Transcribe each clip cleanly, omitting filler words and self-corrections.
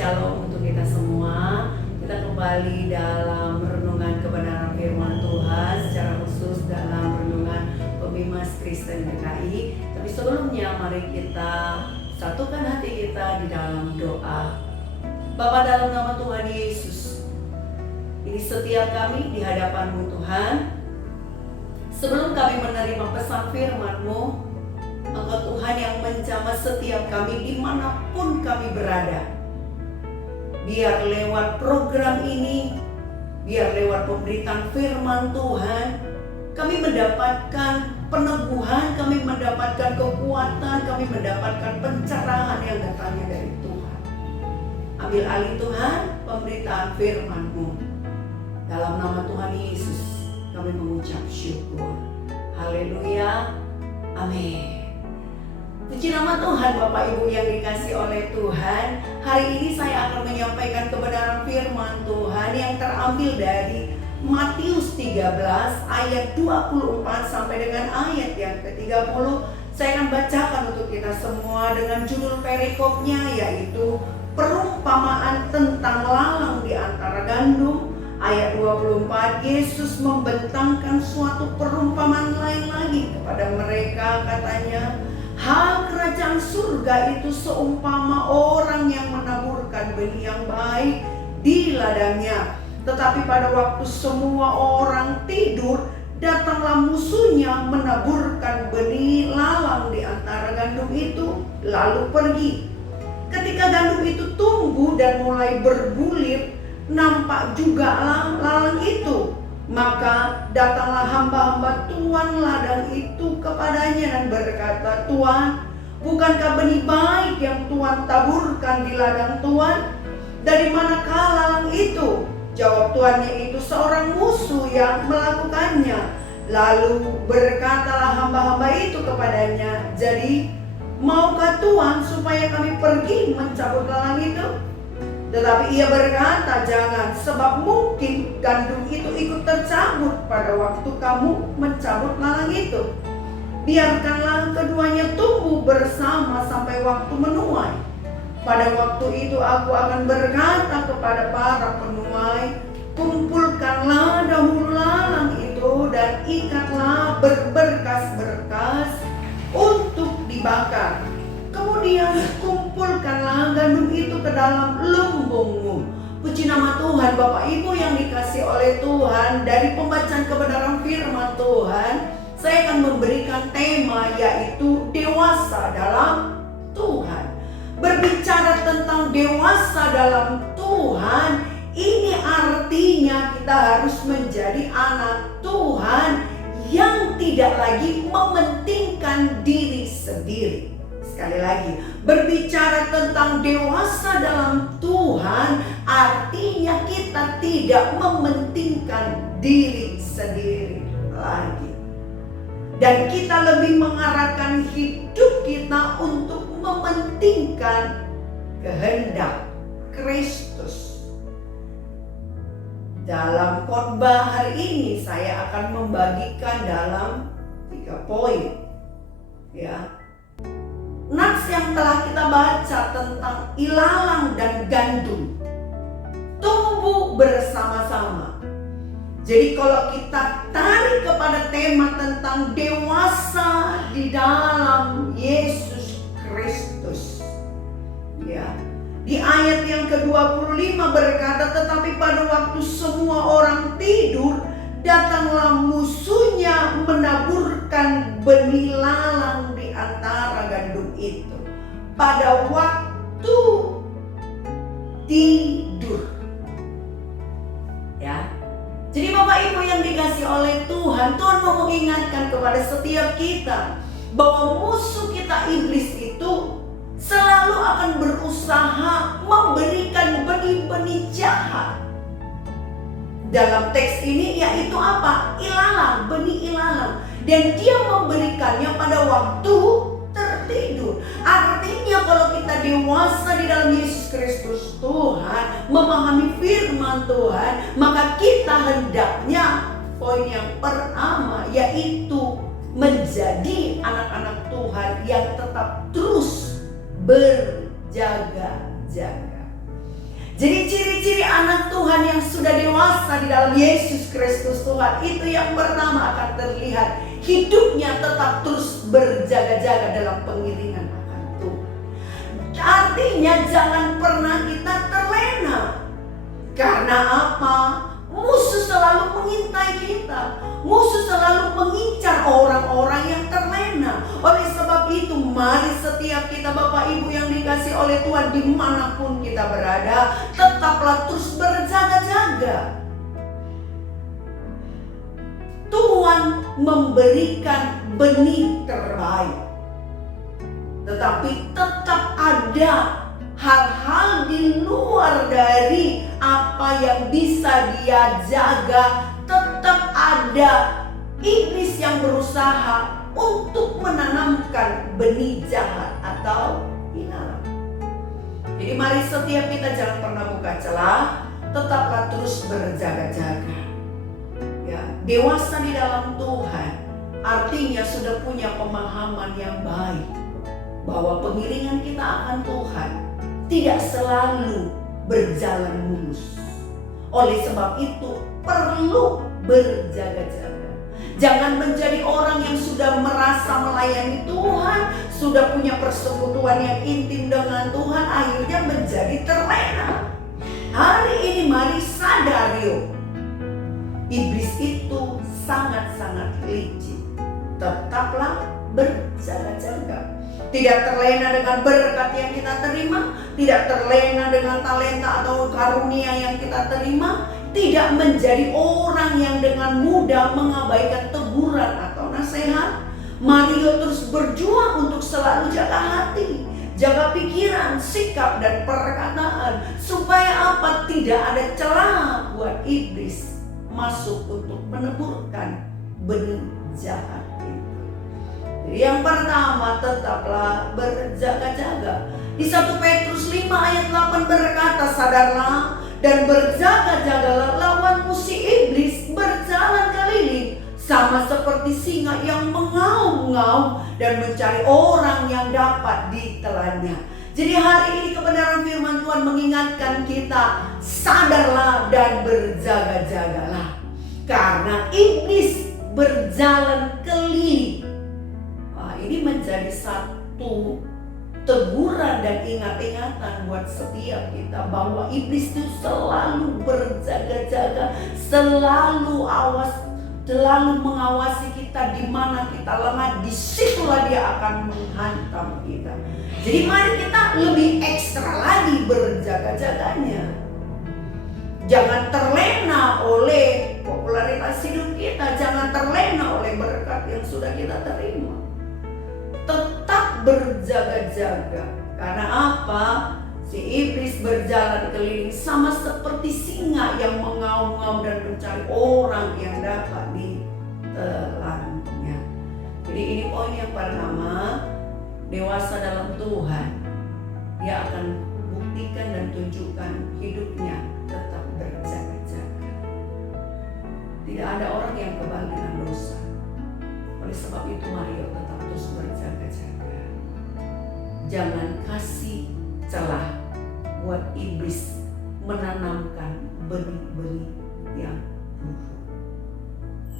Shalom untuk kita semua. Kita kembali dalam renungan kebenaran firman Tuhan, secara khusus dalam renungan Pemimas Kristen GKI. Tapi sebelumnya mari kita satukan hati kita di dalam doa. Bapa, dalam nama Tuhan Yesus, ini setiap kami di hadapan-Mu Tuhan. Sebelum kami menerima pesan firman-Mu, Engkau Tuhan yang menjamah setiap kami dimanapun kami berada. Biar lewat program ini, biar lewat pemberitaan firman Tuhan, kami mendapatkan peneguhan, kami mendapatkan kekuatan, kami mendapatkan pencerahan yang datangnya dari Tuhan. Ambil alih Tuhan pemberitaan firman-Mu. Dalam nama Tuhan Yesus kami mengucap syukur. Haleluya. Amin. Puji nama Tuhan, Bapak Ibu yang dikasih oleh Tuhan. Hari ini saya akan menyampaikan kebenaran firman Tuhan yang terambil dari Matius 13 ayat 24 sampai dengan ayat yang ke-30. Saya akan bacakan untuk kita semua dengan judul perikopnya, yaitu perumpamaan tentang lalang di antara gandum. Ayat 24, Yesus membentangkan suatu perumpamaan lain lagi kepada mereka, katanya, hal kerajaan surga itu seumpama orang yang menaburkan benih yang baik di ladangnya. Tetapi pada waktu semua orang tidur, datanglah musuhnya menaburkan benih lalang di antara gandum itu, lalu pergi. Ketika gandum itu tumbuh dan mulai berbulir, nampak juga lalang itu. Maka datanglah hamba-hamba tuan ladang itu kepadanya dan berkata, Tuan, bukankah benih baik yang Tuan taburkan di ladang Tuan? Dari manakah lalang itu? Jawab tuannya, itu seorang musuh yang melakukannya. Lalu berkatalah hamba-hamba itu kepadanya, jadi maukah Tuan supaya kami pergi mencabut lalang itu? Tetapi ia berkata, jangan, sebab mungkin gandum itu ikut tercabut pada waktu kamu mencabut lalang itu. Biarkanlah keduanya tumbuh bersama sampai waktu menuai. Pada waktu itu aku akan berkata kepada para penuai, kumpulkanlah dahulu lalang itu dan ikatlah berberkas-berkas untuk dibakar. Kemudian kumpulkanlah gandum itu ke dalam lumbungmu. Puji nama Tuhan. Bapak Ibu yang dikasih oleh Tuhan, dari pembacaan kebenaran firman Tuhan, saya akan memberikan tema, yaitu dewasa dalam Tuhan. Berbicara tentang dewasa dalam Tuhan, ini artinya kita harus menjadi anak Tuhan yang tidak lagi mementingkan diri sendiri. Sekali lagi, berbicara tentang dewasa dalam Tuhan, artinya kita tidak mementingkan diri sendiri lagi. Dan kita lebih mengarahkan hidup kita untuk mementingkan kehendak Kristus. Dalam khotbah hari ini saya akan membagikan dalam 3 poin. Ya. Nats yang telah kita baca tentang ilalang dan gandum tumbuh bersama-sama. Jadi kalau kita tarik kepada tema tentang dewasa di dalam Yesus Kristus, ya, di ayat yang ke-25 berkata, tetapi pada waktu semua orang tidur, datanglah musuhnya menaburkan benih lalang di antara gandum itu pada waktu tidur. Ya. Jadi Bapak Ibu yang dikasih oleh Tuhan, Tuhan mau mengingatkan kepada setiap kita bahwa musuh kita iblis itu selalu akan berusaha memberikan benih-benih jahat. Dalam teks ini yaitu apa? Ilalang, benih ilalang. Dan dia memberikannya pada waktu tertidur. Artinya kalau kita dewasa di dalam Yesus Kristus Tuhan, memahami firman Tuhan, maka kita hendaknya, poin yang pertama, yaitu menjadi anak-anak Tuhan yang tetap terus berjaga-jaga. Jadi ciri-ciri anak Tuhan yang sudah dewasa di dalam Yesus Kristus Tuhan itu yang pertama akan terlihat, hidupnya tetap terus berjaga-jaga dalam pengiringan akan Tuhan. Artinya jangan pernah kita terlena. Karena apa? Musuh selalu mengintai kita. Musuh selalu mengincar orang-orang yang terlena. Oleh sebab itu, mari setiap kita Bapak Ibu yang dikasih oleh Tuhan dimanapun kita berada, tetaplah terus berjaga-jaga. Tuhan memberikan benih terbaik, tetapi tetap ada hal-hal di luar dari apa yang bisa dia jaga. Tetap ada iblis yang berusaha untuk menanamkan benih jahat atau hina. Jadi mari setiap kita jangan pernah buka celah, tetaplah terus berjaga-jaga. Ya, dewasa di dalam Tuhan artinya sudah punya pemahaman yang baik bahwa pengiringan kita akan Tuhan tidak selalu berjalan mulus. Oleh sebab itu perlu berjaga-jaga. Jangan menjadi orang yang sudah merasa melayani Tuhan, sudah punya persekutuan yang intim dengan Tuhan, akhirnya menjadi terlena. Hari ini mari sadar yuk, iblis itu sangat-sangat licik. Tetaplah berjaga-jaga. Tidak terlena dengan berkat yang kita terima, tidak terlena dengan talenta atau karunia yang kita terima, tidak menjadi orang yang dengan mudah mengabaikan teguran atau nasihat. Mari terus berjuang untuk selalu jaga hati, jaga pikiran, sikap dan perkataan, supaya apa? Tidak ada celah buat iblis masuk untuk meneburkan benih jahat itu. Yang pertama, tetaplah berjaga-jaga. Di 1 Petrus 5 ayat 8 berkata, sadarlah dan berjaga-jagalah, lawanmu si iblis berjalan keliling sama seperti singa yang mengaum-ngaum dan mencari orang yang dapat ditelannya. Jadi hari ini kebenaran firman Tuhan mengingatkan kita, sadarlah dan berjaga-jagalah. Karena iblis berjalan keliling. Ini menjadi satu teguran dan ingat-ingatan buat setiap kita bahwa iblis itu selalu berjaga-jaga, selalu mengawasi kita. Di mana kita lemah, disitulah dia akan menghantam kita. Jadi mari kita lebih ekstra lagi berjaga-jaganya. Jangan terlena oleh popularitas hidup kita, jangan terlena oleh berkat yang sudah kita terima. Tetap berjaga-jaga. Karena apa? Si iblis berjalan keliling sama seperti singa yang mengaum-ngaum dan mencari orang yang dapat ditelannya. Jadi ini poin yang pertama, dewasa dalam Tuhan. Dia akan buktikan dan tunjukkan hidupnya tetap berjaga-jaga. Tidak ada orang yang kebal dengan dosa. Oleh sebab itu mari tetap terus berjaga-jaga. Jangan kasih celah buat iblis menanamkan benih-benih yang buruk.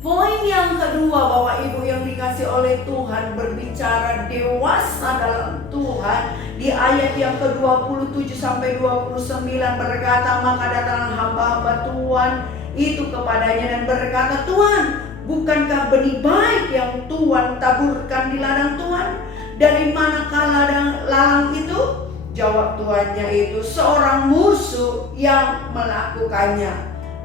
Poin yang kedua, Bapak Ibu yang dikasih oleh Tuhan, berbicara dewasa dalam Tuhan. Di ayat yang ke-27 sampai 29 berkata, maka datanglah hamba-hamba Tuhan itu kepadanya dan berkata, Tuhan, bukankah benih baik yang Tuhan taburkan di ladang Tuhan? Dari manakah lalang itu? Jawab tuannya itu, seorang musuh yang melakukannya.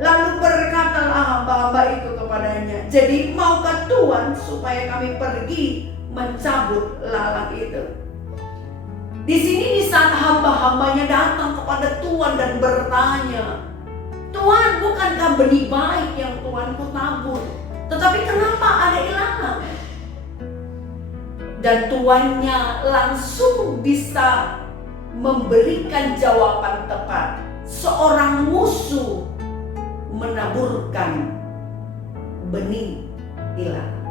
Lalu berkatalah hamba-hamba itu kepadanya, jadi maukah Tuhan supaya kami pergi mencabut lalang itu? Di sini di saat hamba-hambanya datang kepada Tuhan dan bertanya, Tuhan, bukankah benih baik yang Tuhan ku tabur? Tetapi kenapa ada ilalang? Dan tuannya langsung bisa memberikan jawaban tepat. Seorang musuh menaburkan benih ilalang.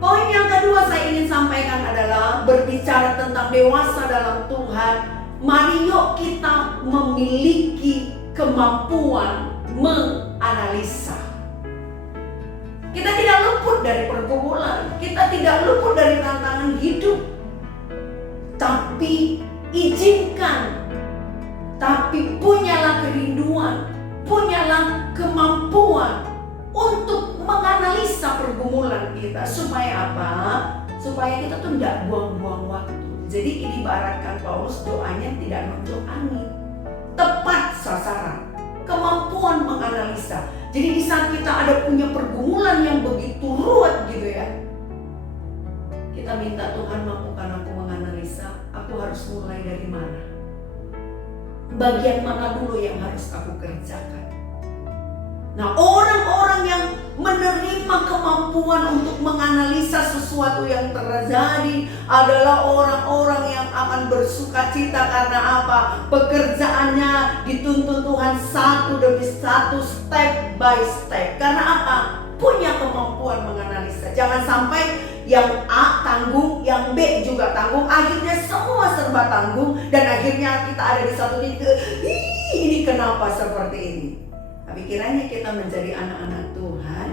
Poin yang kedua saya ingin sampaikan adalah berbicara tentang dewasa dalam Tuhan. Mari yuk kita memiliki kemampuan menganalisa. Kita tidak luput dari pergumulan, kita tidak luput dari tantangan hidup. Tapi izinkan, tapi punyalah kerinduan, punyalah kemampuan untuk menganalisa pergumulan kita. Supaya apa? Supaya kita tuh tidak buang-buang waktu. Jadi ini ibaratkan Paulus doanya tidak nonjok angin, tepat sasaran, kemampuan menganalisa. Jadi di saat kita ada punya pergumulan yang begitu ruwet gitu ya, kita minta Tuhan mampukan aku menganalisa, aku harus mulai dari mana? Bagian mana dulu yang harus aku kerjakan? Nah, orang-orang yang menerima kemampuan untuk menganalisa sesuatu yang terjadi adalah orang-orang yang akan bersukacita. Karena apa? Pekerjaannya dituntun Tuhan satu demi satu, step by step. Karena apa? Punya kemampuan menganalisa. Jangan sampai yang A tanggung, yang B juga tanggung, akhirnya semua serba tanggung, dan akhirnya kita ada di satu titik, ini kenapa seperti ini? Tapi kiranya kita menjadi anak-anak Tuhan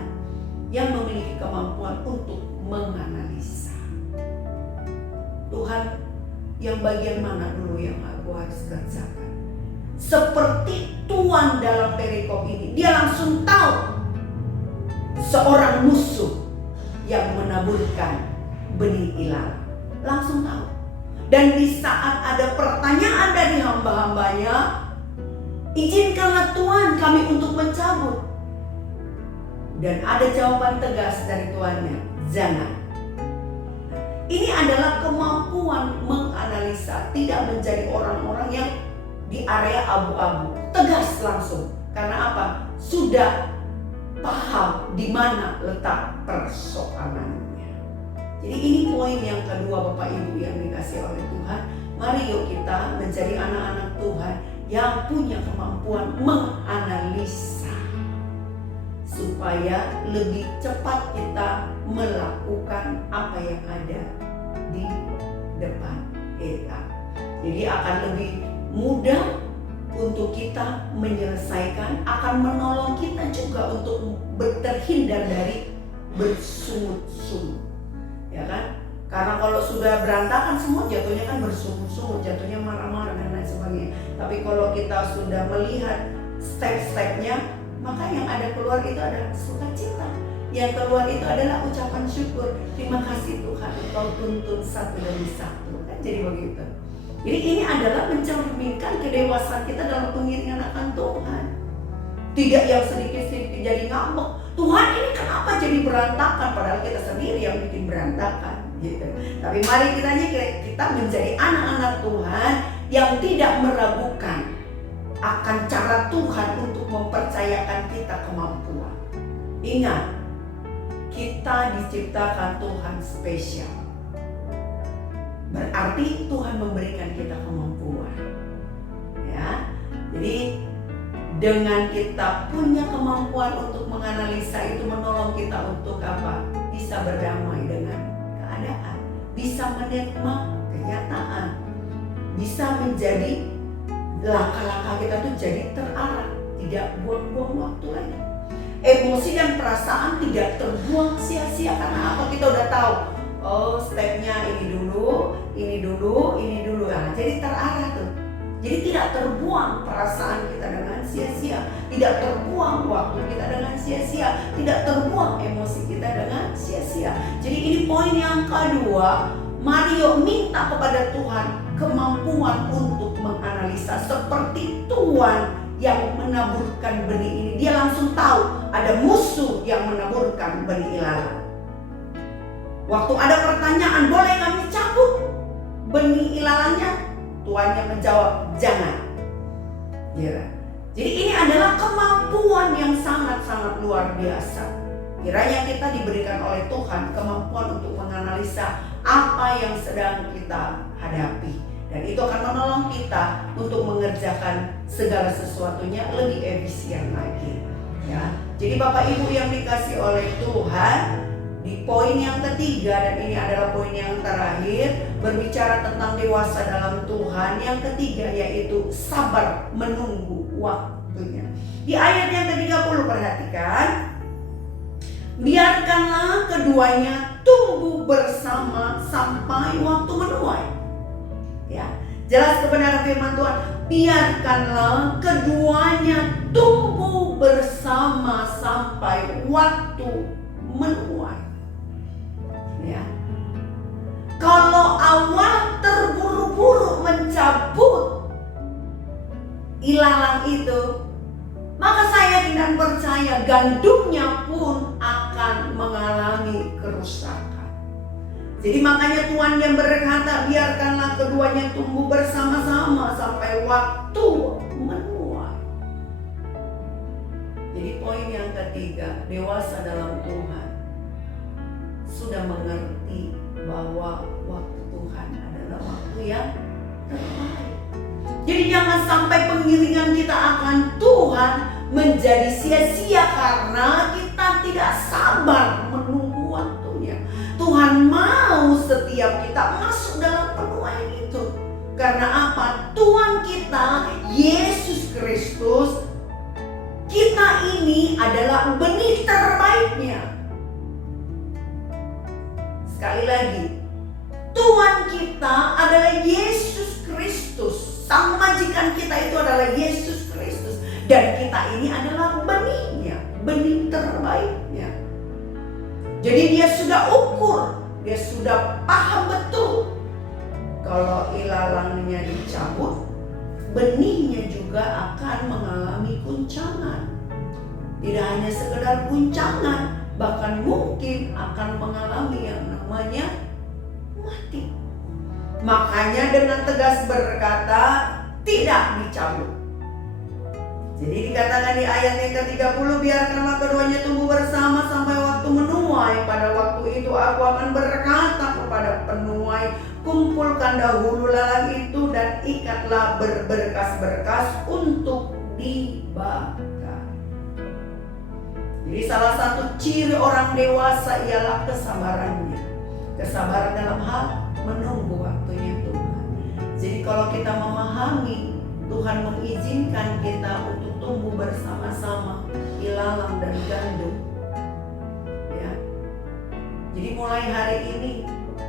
yang memiliki kemampuan untuk menganalisa. Tuhan, yang bagian mana dulu yang aku harus kerjakan? Seperti Tuhan dalam perikop ini, dia langsung tahu seorang musuh yang menaburkan benih ilalang. Langsung tahu. Dan di saat ada pertanyaan dari hamba-hambanya, izinkanlah Tuhan kami untuk mencabut. Dan ada jawaban tegas dari tuannya, jangan. Ini adalah kemampuan menganalisa, tidak menjadi orang-orang yang di area abu-abu. Tegas langsung. Karena apa? Sudah paham di mana letak persoalannya. Jadi ini poin yang kedua Bapak Ibu yang dikasih oleh Tuhan. Mari yuk kita menjadi anak-anak Tuhan yang punya kemampuan menganalisa, supaya lebih cepat kita melakukan apa yang ada di depan kita. Jadi akan lebih mudah untuk kita menyelesaikan, akan menolong kita juga untuk terhindar dari bersungut-sungut, ya kan? Karena kalau sudah berantakan semua jatuhnya kan bersungut-sungut, jatuhnya marah-marah dan lain sebagainya. Tapi kalau kita sudah melihat step-stepnya, maka yang ada keluar itu adalah sukacita. Yang keluar itu adalah ucapan syukur. Terima kasih Tuhan, Engkau tuntun satu demi satu. Kan jadi begitu. Jadi ini adalah mencerminkan kedewasaan kita dalam pengiringan akan Tuhan. Tidak yang sedikit-sedikit jadi ngambek. Tuhan, ini kenapa jadi berantakan? Padahal kita sendiri yang bikin berantakan. Gitu. Tapi mari kita menjadi anak-anak Tuhan yang tidak meragukan akan cara Tuhan untuk mempercayakan kita kemampuan. Ingat, kita diciptakan Tuhan spesial. Berarti Tuhan memberikan kita kemampuan. Ya. Jadi dengan kita punya kemampuan untuk menganalisa, itu menolong kita untuk apa? Bisa berdamai dengan keadaan, bisa menerima kenyataan, bisa menjadi langkah-langkah kita tuh jadi terarah, tidak buang-buang waktu lagi. Emosi dan perasaan tidak terbuang sia-sia. Karena apa? Kita udah tahu, oh stepnya ini dulu, ini dulu, ini dulu. Nah, jadi terarah tuh. Jadi tidak terbuang perasaan kita dengan sia-sia, tidak terbuang waktu kita dengan sia-sia, tidak terbuang emosi kita dengan sia-sia. Jadi ini poin yang kedua. Mari yuk minta kepada Tuhan kemampuan untuk menganalisa, seperti Tuhan yang menaburkan benih ini. Dia langsung tahu ada musuh yang menaburkan benih ilalang. Waktu ada pertanyaan, boleh kami cabut benih ilalangnya? Tuannya menjawab, jangan. Ya. Jadi ini adalah kemampuan yang sangat-sangat luar biasa. Kiranya kita diberikan oleh Tuhan kemampuan untuk menganalisa apa yang sedang kita hadapi. Dan itu akan menolong kita untuk mengerjakan segala sesuatunya lebih efisien lagi. Ya. Jadi Bapak Ibu yang dikasih oleh Tuhan, di poin yang ketiga, dan ini adalah poin yang terakhir, berbicara tentang dewasa dalam Tuhan. Yang ketiga yaitu sabar menunggu waktunya. Di ayat yang ke-30 perhatikan, biarkanlah keduanya tumbuh bersama sampai waktu menuai. Ya, jelas kebenaran firman Tuhan. Biarkanlah keduanya tumbuh bersama sampai waktu menuai. Ya. Kalau awal terburu-buru mencabut ilalang itu, maka saya tidak percaya gandumnya pun akan mengalami kerusakan. Jadi makanya Tuhan yang berkata, biarkanlah keduanya tumbuh bersama-sama sampai waktu menuai. Jadi poin yang ketiga, dewasa dalam Tuhan sudah mengerti bahwa waktu Tuhan adalah waktu yang terbaik. Jadi jangan sampai pengiringan kita akan Tuhan menjadi sia-sia karena kita tidak sabar menunggu waktunya. Tuhan mau setiap kita masuk dalam penuaian itu. Karena apa? Tuhan kita, Yesus Kristus, kita ini adalah benih terbaiknya. Sekali lagi, Tuhan kita adalah Yesus Kristus. Sang majikan kita itu adalah Yesus Kristus. Dan kita ini adalah benihnya, benih terbaiknya. Jadi dia sudah ukur, dia sudah paham betul. Kalau ilalangnya dicabut, benihnya juga akan mengalami guncangan. Tidak hanya sekedar guncangan, bahkan mungkin akan mengalami yang namanya mati. Makanya dengan tegas berkata, tidak dicabut. Jadi dikatakan di ayat yang ke-30, biarkanlah keduanya tumbuh bersama sampai waktu menuai. Pada waktu itu aku akan berkata kepada penuai, kumpulkan dahulu lalang itu dan ikatlah berberkas-berkas untuk dibakar. Jadi salah satu ciri orang dewasa ialah kesabarannya. Kesabaran dalam hal menunggu waktunya Tuhan. Jadi kalau kita memahami Tuhan mengizinkan kita untuk tumbuh bersama-sama ilalang dan gandum, ya. Jadi mulai hari ini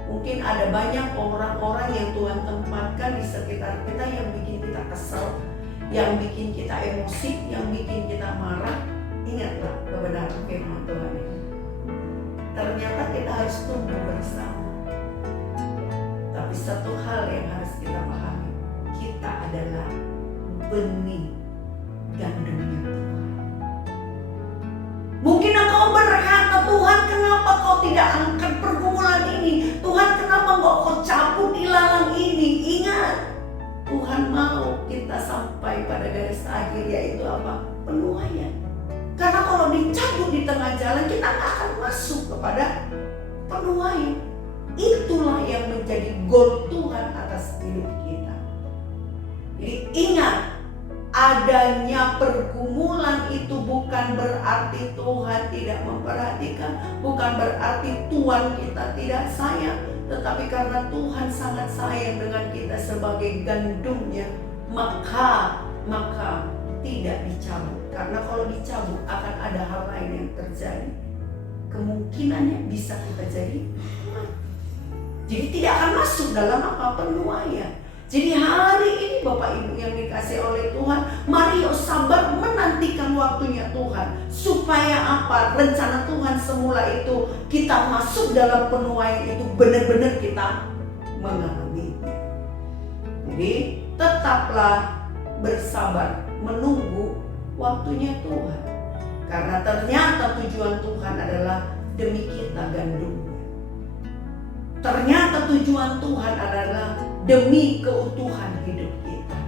mungkin ada banyak orang-orang yang Tuhan tempatkan di sekitar kita yang bikin kita kesel, yang bikin kita emosi, yang bikin kita marah. Ingatlah kebenaran firman Tuhan ini. Ternyata kita harus tumbuh bersama. Tapi satu hal yang harus kita pahami, kita adalah benih gandumnya Tuhan. Mungkin engkau berkata, Tuhan kenapa kau tidak angkat pergumulan ini? Tuhan kenapa kau cabut ilalang ini? Ingat, Tuhan mau kita sampai pada garis akhir, yaitu apa? Penuaian. Karena kalau dicabut di tengah jalan, kita tak akan masuk kepada penuaian. Itulah yang menjadi goal Tuhan atas hidup kita. Jadi ingat, adanya pergumulan itu bukan berarti Tuhan tidak memperhatikan, bukan berarti Tuhan kita tidak sayang, tetapi karena Tuhan sangat sayang dengan kita sebagai gandumnya, maka tidak dicabut. Karena kalau dicabut akan ada hal lain yang terjadi. Kemungkinannya bisa kita jadi mati. Jadi tidak akan masuk dalam apa penuaian. Jadi hari ini Bapak Ibu yang dikasih oleh Tuhan, mari yuk sabar menantikan waktunya Tuhan. Supaya apa? Rencana Tuhan semula itu kita masuk dalam penuaian itu benar-benar kita mengalaminya. Jadi tetaplah bersabar menunggu waktunya Tuhan. Karena ternyata tujuan Tuhan adalah demi kita gandumnya. Ternyata tujuan Tuhan adalah demi keutuhan hidup kita.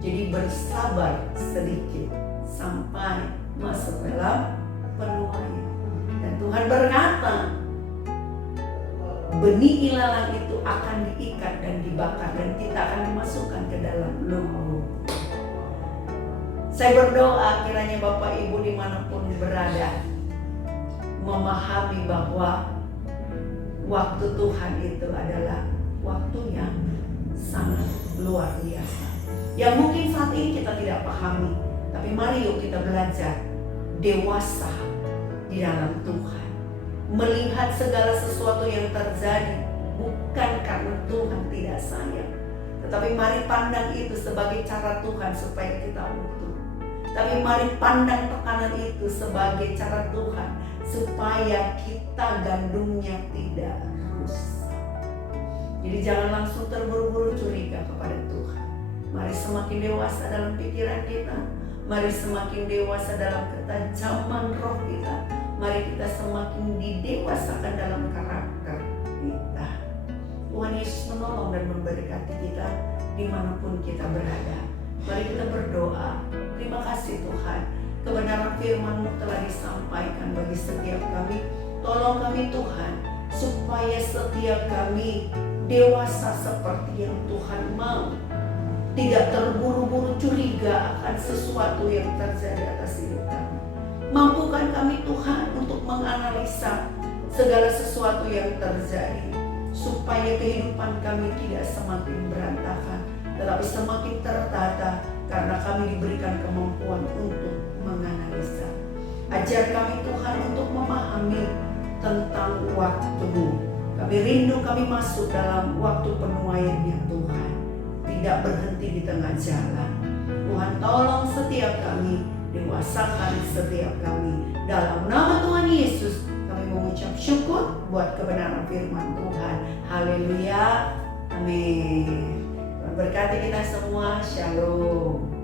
Jadi bersabar sedikit sampai masuk dalam penuaian. Dan Tuhan berkata, benih ilalang itu akan diikat dan dibakar dan kita akan dimasukkan ke dalam lumbung. Saya berdoa kiranya Bapak Ibu dimanapun berada memahami bahwa waktu Tuhan itu adalah waktu yang sangat luar biasa, yang mungkin saat ini kita tidak pahami. Tapi mari yuk kita belajar dewasa di dalam Tuhan, melihat segala sesuatu yang terjadi bukan karena Tuhan tidak sayang, tetapi mari pandang itu sebagai cara Tuhan supaya kita utuh. Tapi mari pandang tekanan itu sebagai cara Tuhan supaya kita gandumnya tidak rusak. Jadi jangan langsung terburu-buru curiga kepada Tuhan. Mari semakin dewasa dalam pikiran kita, mari semakin dewasa dalam ketajaman roh kita, mari kita semakin didewasakan dalam karakter kita. Tuhan Yesus menolong dan memberkati kita dimanapun kita berada. Mari kita berdoa. Terima kasih Tuhan, kebenaran firman-Mu telah disampaikan bagi setiap kami. Tolong kami Tuhan, supaya setiap kami dewasa seperti yang Tuhan mau. Tidak terburu-buru curiga akan sesuatu yang terjadi atas hidup kami. Mampukan kami Tuhan untuk menganalisa segala sesuatu yang terjadi, supaya kehidupan kami tidak semakin berantakan, tetapi semakin tertata, karena kami diberikan kemampuan untuk menganalisa. Ajar kami Tuhan untuk memahami tentang waktu-Mu. Kami rindu kami masuk dalam waktu penuaian-Nya Tuhan, tidak berhenti di tengah jalan. Tuhan tolong setiap kami, dewasakan setiap kami. Dalam nama Tuhan Yesus kami mengucap syukur buat kebenaran firman Tuhan. Haleluya, amin. Berkati kita semua, shalom.